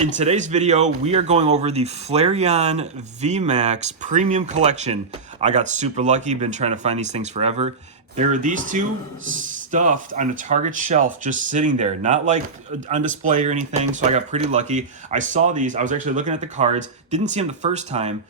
In today's video, we are going over the Flareon VMAX Premium Collection. I got super lucky, been trying to find these things forever. There are these two stuffed on a Target shelf just sitting there, not like on display or anything, so I got pretty lucky. I saw these, I was actually looking at the cards, didn't see them the first time,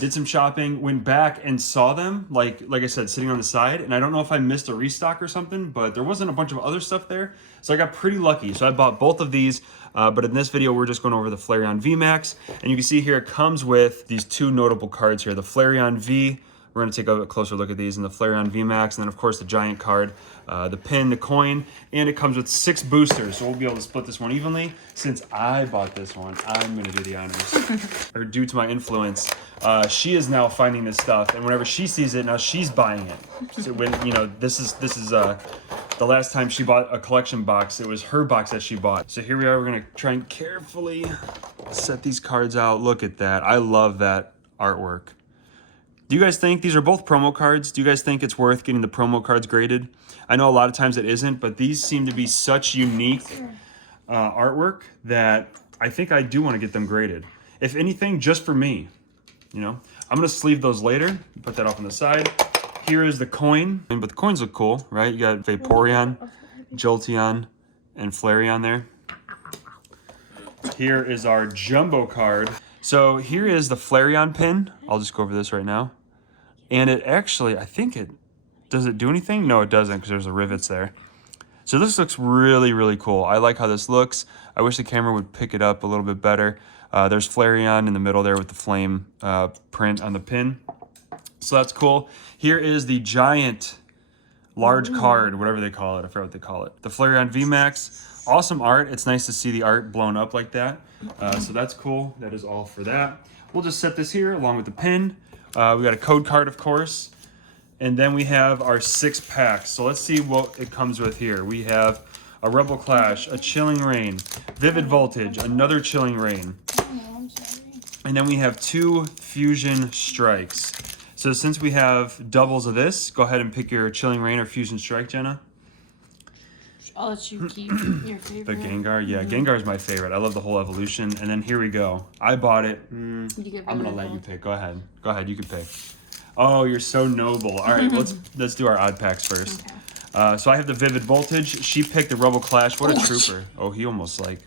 did some shopping, went back and saw them, like I said, sitting on the side, and I don't know if I missed a restock or something, but there wasn't a bunch of other stuff there, so I got pretty lucky. So I bought both of these, but in this video, we're just going over the Flareon VMAX, and you can see here it comes with these two notable cards here, the Flareon V. We're going to take a closer look at these, and the Flareon VMAX, and then of course the giant card, the pin, the coin, and it comes with 6 boosters, so we'll be able to split this one evenly. Since I bought this one, I'm going to do the honors. Or due to my influence, she is now finding this stuff, and whenever she sees it, now she's buying it. So when, you know, this is the last time she bought a collection box, it was her box that she bought. So here we are, we're going to try and carefully set these cards out. Look at that. I love that artwork. Do you guys think, these are both promo cards, do you guys think it's worth getting the promo cards graded? I know a lot of times it isn't, but these seem to be such unique artwork that I think I do want to get them graded. If anything, just for me, you know? I'm going to sleeve those later, put that off on the side. Here is the coin, but the coins look cool, right? You got Vaporeon, Jolteon, and Flareon there. Here is our jumbo card. So here is the Flareon pin. I'll just go over this right now. And it actually, I think it, does it do anything? No, it doesn't, because there's the rivets there. So this looks really, really cool. I like how this looks. I wish the camera would pick it up a little bit better. There's Flareon in the middle there with the flame print on the pin. So that's cool. Here is the giant, large card, whatever they call it. I forgot what they call it. The Flareon VMAX. Awesome art. It's nice to see the art blown up like that. So that's cool. That is all for that. We'll just set this here along with the pin. We got a code card, of course. And then we have our 6 packs. So let's see what it comes with here. We have a Rebel Clash, a Chilling Reign, Vivid Voltage, another Chilling Reign. And then we have 2 Fusion Strikes. So since we have doubles of this, go ahead and pick your Chilling Reign or Fusion Strike, Jenna. I'll let you keep your favorite. The Gengar? Yeah, Gengar is my favorite. I love the whole evolution. And then here we go. I bought it. I'm going to let you pick. Go ahead. Go ahead. You can pick. Oh, you're so noble. All right, let's do our odd packs first. Okay. So I have the Vivid Voltage. She picked the Rebel Clash. What a trooper. Oh, he almost ate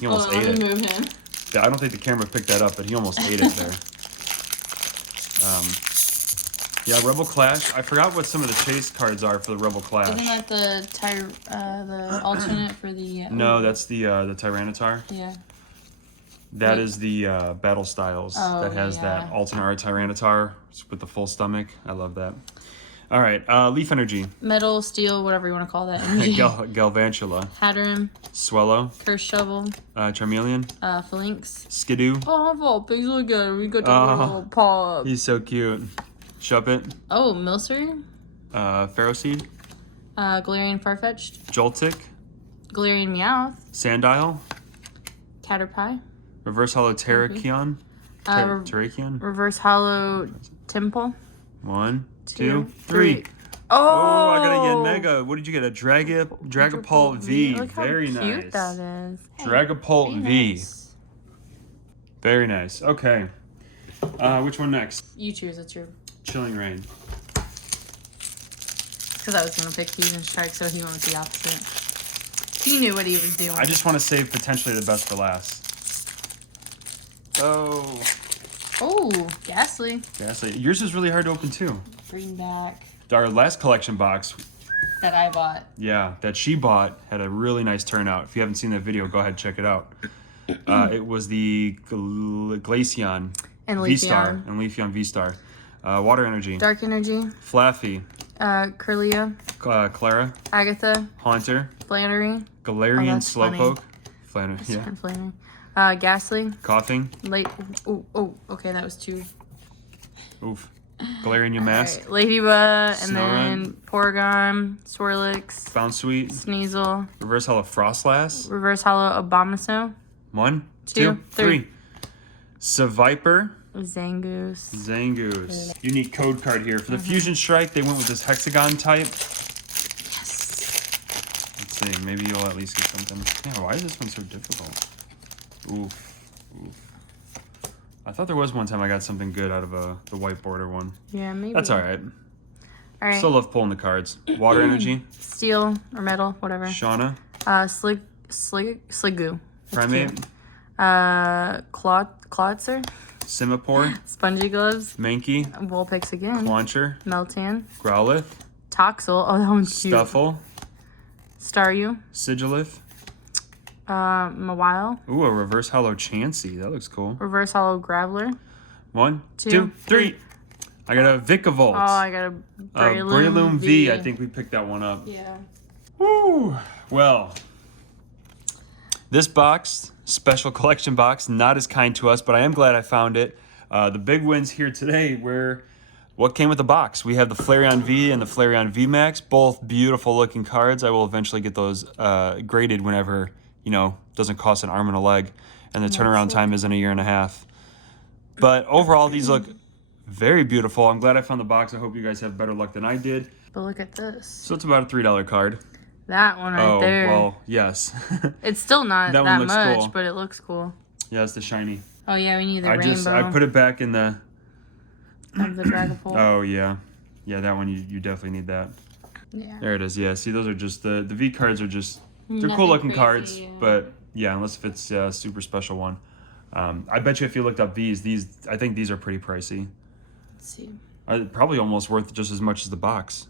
it. Move him. Yeah, I don't think the camera picked that up, but he almost ate it there. Yeah, Rebel Clash. I forgot what some of the chase cards are for the Rebel Clash. Isn't that the alternate for the... No, that's the Tyranitar. Yeah. That is the Battle Styles that has that alternate art Tyranitar with the full stomach. I love that. All right, Leaf Energy. Metal, Steel, whatever you want to call that. Galvantula. Hatterim. Swellow. Curse Shovel. Charmeleon. Phalanx. Skidoo. Oh, Vulpix, look at him. We got the little paw. He's so cute. Shuppet. Oh, Milcery. Ferroseed. Galarian Farfetch'd. Joltik. Galarian Meowth. Sandile. Caterpie. Reverse Hollow Terrakion. Terrakion. Reverse Hollow Temple. 1, 2, 3. Oh, I gotta get Mega. What did you get? A Dragapult V. Look Very how nice. Cute that is. Dragapult V. Nice. Very nice. Okay. Which one next? You choose. It's your... Chilling Reign. Because I was going to pick Fusion Strike, so he went with the opposite. He knew what he was doing. I just want to save potentially the best for last. Oh. Oh, Ghastly. Ghastly. Yours is really hard to open too. Bring back. Our last collection box. That I bought. Yeah, that she bought had a really nice turnout. If you haven't seen that video, go ahead and check it out. It was the Glaceon and V-Star and Leafeon V-Star. Water Energy. Dark Energy. Flaffy. Curlia. Clara. Agatha. Haunter. Flannery. Galarian Slowpoke. Flannery. Yeah. Flannery. Ghastly. Coughing. Oh, okay, that was 2. Oof. Galarian Yamask. Right. Ladybug, and Snorunt. then Porygon, Swirlix. Bounsweet. Sneasel. Reverse Hollow Frostlass. Reverse Hollow Abomasnow. 1, 2, 3. Seviper. Zangoose. Zangoose. Unique code card here. For the Fusion Strike, they went with this hexagon type. Yes. Let's see. Maybe you'll at least get something. Yeah, why is this one so difficult? Oof. I thought there was one time I got something good out of the white border one. Yeah, maybe. That's all right. All right. Still love pulling the cards. Water energy. Steel or metal, whatever. Shauna. Sliggoo. Primate. Clotzer. Simipour. Spongy Gloves. Mankey. Vulpix again. Launcher. Meltan. Growlithe. Toxel. Oh, that one's cute. Stuffle. Staryu. Sigilith. Mawile. Ooh, a reverse hollow Chansey. That looks cool. Reverse Hollow Graveler. 1, 2, 3. I got a Vikavolt. Oh, I got a Breloom V. I think we picked that one up. Yeah. Woo! Well, this box, special collection box, not as kind to us, but I am glad I found it. The big wins here today were what came with the box. We have the Flareon V and the Flareon VMAX, both beautiful looking cards. I will eventually get those graded whenever, doesn't cost an arm and a leg, and the turnaround time isn't a year and a half. But overall, these look very beautiful. I'm glad I found the box. I hope you guys have better luck than I did. But look at this. So it's about a $3 card. That one right there. Oh, well, yes. It's still not that much, cool. but it looks cool. Yeah, it's the shiny. Oh, yeah, we need the rainbow. I put it back in the... Of the Dragapult. Oh, yeah. Yeah, that one, you definitely need that. Yeah. There it is. Yeah, see, those are just... The V cards are just... They're Nothing cool looking crazy, cards, yeah. but yeah, unless if it's a super special one. I bet you if you looked up Vs, I think these are pretty pricey. Let's see. Probably almost worth just as much as the box.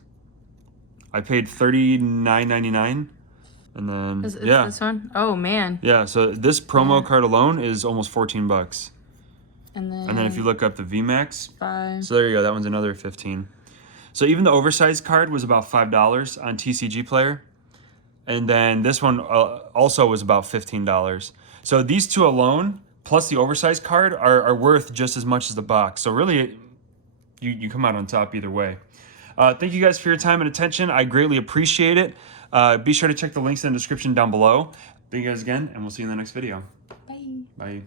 I paid $39.99, and then Is yeah, this one? Oh man. yeah. So this promo card alone is almost $14. And then if you look up the VMAX, 5. so there you go. That one's another 15. So even the oversized card was about $5 on TCG Player, and then this one also was about $15. So these two alone, plus the oversized card, are worth just as much as the box. So really, you come out on top either way. Thank you guys for your time and attention. I greatly appreciate it. Be sure to check the links in the description down below. Thank you guys again, and we'll see you in the next video. Bye. Bye.